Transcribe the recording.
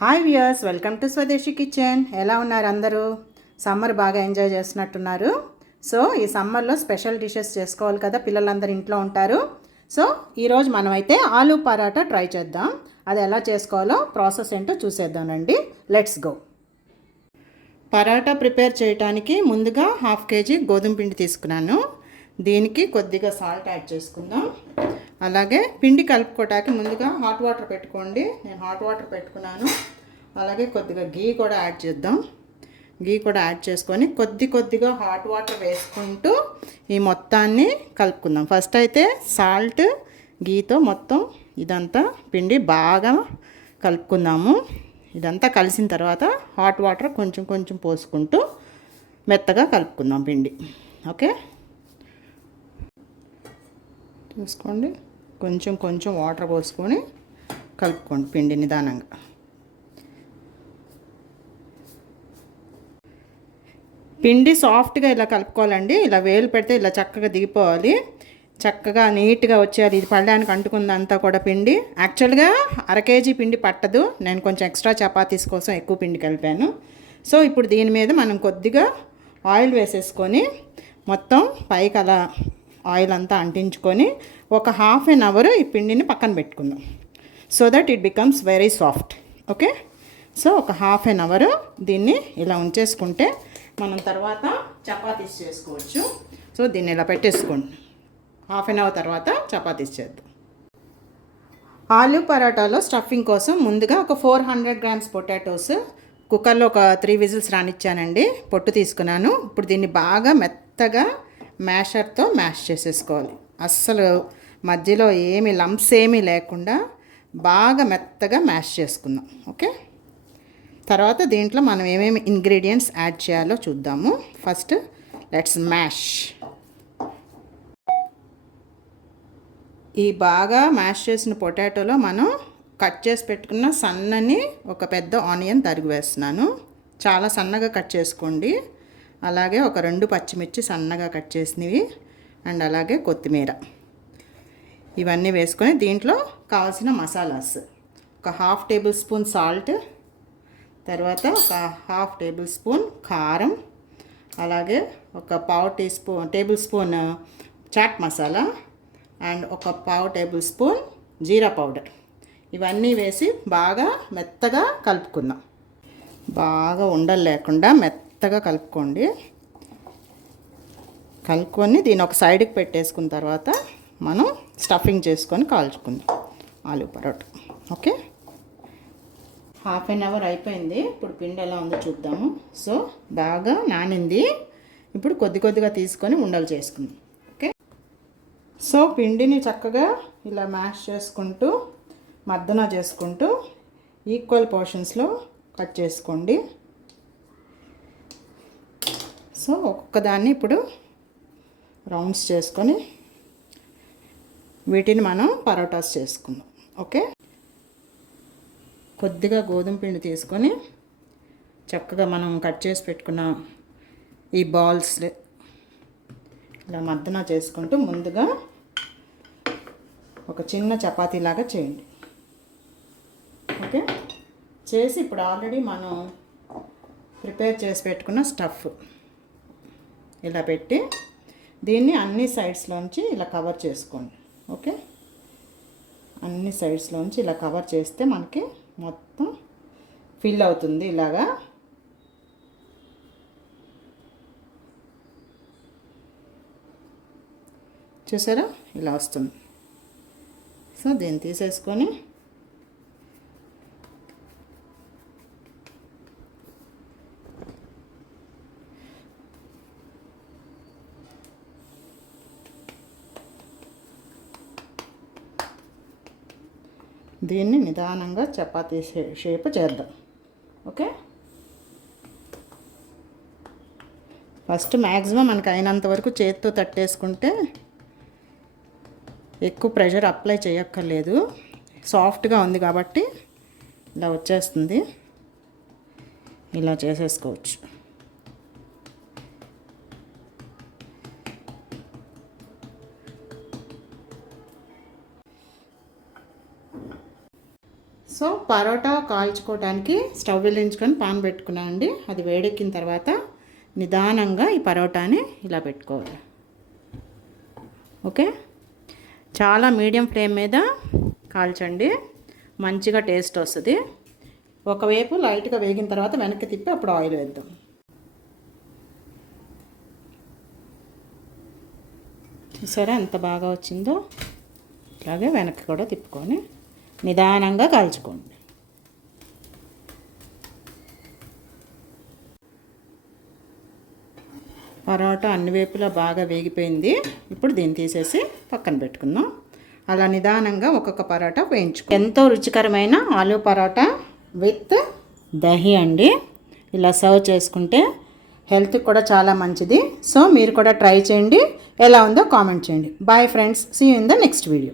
Hi viewers welcome to Swadeshi kitchen. ఎలా ఉన్నారు అందరూ? సమ్మర్ బాగా ఎంజాయ్ చేస్తున్నట్టున్నారు. సో ఈ సమ్మర్లో స్పెషల్ డిషెస్ చేసుకోవాలి కదా పిల్లలందరూ ఇంట్లో ఉంటారు. సో ఈరోజు మనమైతే ఆలూ పరాటా ట్రై చేద్దాం. అది ఎలా చేసుకోవాలో ప్రాసెస్ ఏంటో చూసేద్దామండి. Let's go. పరాటా ప్రిపేర్ చేయడానికి ముందుగా హాఫ్ కేజీ గోధుమ పిండి తీసుకున్నాను. దీనికి కొద్దిగా సాల్ట్ యాడ్ చేసుకుందాం. అలాగే పిండి కలుపుకోవటానికి ముందుగా హాట్ వాటర్ పెట్టుకోండి. నేను హాట్ వాటర్ పెట్టుకున్నాను. అలాగే కొద్దిగా గీ కూడా యాడ్ చేద్దాం. గీ కూడా యాడ్ చేసుకొని కొద్ది కొద్దిగా హాట్ వాటర్ వేసుకుంటూ ఈ మొత్తాన్ని కలుపుకుందాం. ఫస్ట్ అయితే సాల్ట్ గీతో మొత్తం ఇదంతా పిండి బాగా కలుపుకుందాము. ఇదంతా కలిసిన తర్వాత హాట్ వాటర్ కొంచెం కొంచెం పోసుకుంటూ మెత్తగా కలుపుకుందాం పిండి. ఓకే చూసుకోండి. కొంచెం కొంచెం వాటర్ పోసుకొని కలుపుకోండి పిండి నిదానంగా. పిండి సాఫ్ట్గా ఇలా కలుపుకోవాలండి. ఇలా వేలు పెడితే ఇలా చక్కగా దిగిపోవాలి. చక్కగా నీట్గా వచ్చేయాలి. ఇది పడడానికి అంటుకుందంతా కూడా పిండి. యాక్చువల్గా అర కేజీ పిండి పట్టదు. నేను కొంచెం ఎక్స్ట్రా చపాతీస్ కోసం ఎక్కువ పిండి కలిపాను. సో ఇప్పుడు దీని మీద మనం కొద్దిగా ఆయిల్ వేసేసుకొని మొత్తం పైకి అలా ఆయిల్ అంతా అంటించుకొని ఒక హాఫ్ అన్ అవర్ ఈ పిండిని పక్కన పెట్టుకుందాం. So that it becomes very soft. Okay? So ఒక హాఫ్ అన్ అవర్ దీన్ని ఇలా ఉంచేసుకుంటే మనం తర్వాత చపాతీస్ చేసుకోవచ్చు. సో దీన్ని ఇలా పెట్టేసుకోండి. హాఫ్ అన్ అవర్ తర్వాత చపాతీస్ చేద్దాం. ఆలూ పరాటాలో స్టఫింగ్ కోసం ముందుగా ఒక ఫోర్ హండ్రెడ్ గ్రామ్స్ పొటాటోస్ కుక్కర్లో ఒక త్రీ విజిల్స్ రానిచ్చానండి. పొట్టు తీసుకున్నాను. ఇప్పుడు దీన్ని బాగా మెత్తగా మ్యాషర్తో మ్యాష్ చేసేసుకోవాలి. అస్సలు మధ్యలో ఏమి లంప్స్ ఏమీ లేకుండా బాగా మెత్తగా మ్యాష్ చేసుకుందాం. ఓకే? తర్వాత దీంట్లో మనం ఏమేమి ఇంగ్రీడియంట్స్ యాడ్ చేయాలో చూద్దాము. First let's mash. ఈ బాగా మ్యాష్ చేసిన పొటాటోలో మనం కట్ చేసి పెట్టుకున్న సన్నని ఒక పెద్ద ఆనియన్ తరిగి వేస్తున్నాను. చాలా సన్నగా కట్ చేసుకోండి. అలాగే ఒక రెండు పచ్చిమిర్చి సన్నగా కట్ చేసినవి అండ్ అలాగే కొత్తిమీర. ఇవన్నీ వేసుకొని దీంట్లో కావాల్సిన మసాలాస్. ఒక హాఫ్ టేబుల్ స్పూన్ సాల్ట్ తర్వాత ఒక హాఫ్ టేబుల్ స్పూన్ కారం అలాగే ఒక పావు teaspoon tablespoon chaat masala and ఒక పావు టేబుల్ స్పూన్ జీరా పౌడర్. ఇవన్నీ వేసి బాగా మెత్తగా కలుపుకుందాం. బాగా ఉండలు లేకుండా మెత్తగా కలుపుకోండి. కలుపుకొని దీని ఒక సైడ్కి పెట్టేసుకున్న తర్వాత మనం స్టఫింగ్ చేసుకొని కాల్చుకుందాం aloo paratha. Okay? Half an hour అయిపోయింది. ఇప్పుడు పిండి ఎలా ఉందో చూద్దాము. సో బాగా నానింది. ఇప్పుడు కొద్ది కొద్దిగా తీసుకొని ఉండలు చేసుకుందాం. ఓకే? సో పిండిని చక్కగా ఇలా మ్యాష్ చేసుకుంటూ మద్దన చేసుకుంటూ ఈక్వల్ పోర్షన్స్లో కట్ చేసుకోండి. సో ఒక్కొక్క దాన్ని ఇప్పుడు రౌండ్స్ చేసుకొని వీటిని మనం పరోటాస్ చేసుకుందాం. ఓకే? కొద్దిగా గోధుమ పిండి తీసుకొని చక్కగా మనం కట్ చేసి పెట్టుకున్న ఈ బాల్స్ ఇలా మద్దన చేసుకుంటూ ముందుగా ఒక చిన్న చపాతీలాగా చేయండి. ఓకే? చేసి ఇప్పుడు ఆల్రెడీ మనం ప్రిపేర్ చేసి పెట్టుకున్న స్టఫ్ ఇలా పెట్టి దీన్ని అన్ని సైడ్స్లోంచి ఇలా కవర్ చేసుకోండి. ఓకే? అన్ని సైడ్స్లోంచి ఇలా కవర్ చేస్తే మనకి మొత్తం ఫిల్ అవుతుంది ఇలాగా. చూసారా? ఇలా వస్తుంది. సో దీన్ని తీసేసుకొని దీన్ని నిదానంగా చపాతీ షేప్ చేద్దాం. ఓకే? ఫస్ట్ మ్యాక్సిమం మనకు అయినంత వరకు చేతితో తట్టేసుకుంటే ఎక్కువ ప్రెషర్ అప్లై చేయక్కర్లేదు. సాఫ్ట్గా ఉంది కాబట్టి ఇలా వచ్చేస్తుంది. ఇలా చేసేసుకోవచ్చు. సో పరోటా కాల్చుకోవడానికి స్టవ్ వెలించుకొని పాన్ పెట్టుకున్నాను అండి. అది వేడెక్కిన తర్వాత నిదానంగా ఈ పరోటాని ఇలా పెట్టుకోవాలి. ఓకే? చాలా మీడియం ఫ్లేమ్ మీద కాల్చండి. మంచిగా టేస్ట్ వస్తుంది. ఒకవైపు లైట్గా వేగిన తర్వాత వెనక్కి తిప్పి అప్పుడు ఆయిల్ వేద్దాం. చూసారా ఎంత బాగా వచ్చిందో? అలాగే వెనక్కి కూడా తిప్పుకొని నిదానంగా కాల్చుకోండి. పరోటా అన్ని వైపులా బాగా వేగిపోయింది. ఇప్పుడు దీన్ని తీసేసి పక్కన పెట్టుకుందాం. అలా నిదానంగా ఒక్కొక్క పరోటా వేయించుకో. ఎంతో రుచికరమైన ఆలూ పరోటా విత్ దహి అండి. ఇలా సర్వ్ చేసుకుంటే హెల్త్కి కూడా చాలా మంచిది. సో మీరు కూడా ట్రై చేయండి. ఎలా ఉందో కామెంట్ చేయండి. Bye friends see in the next video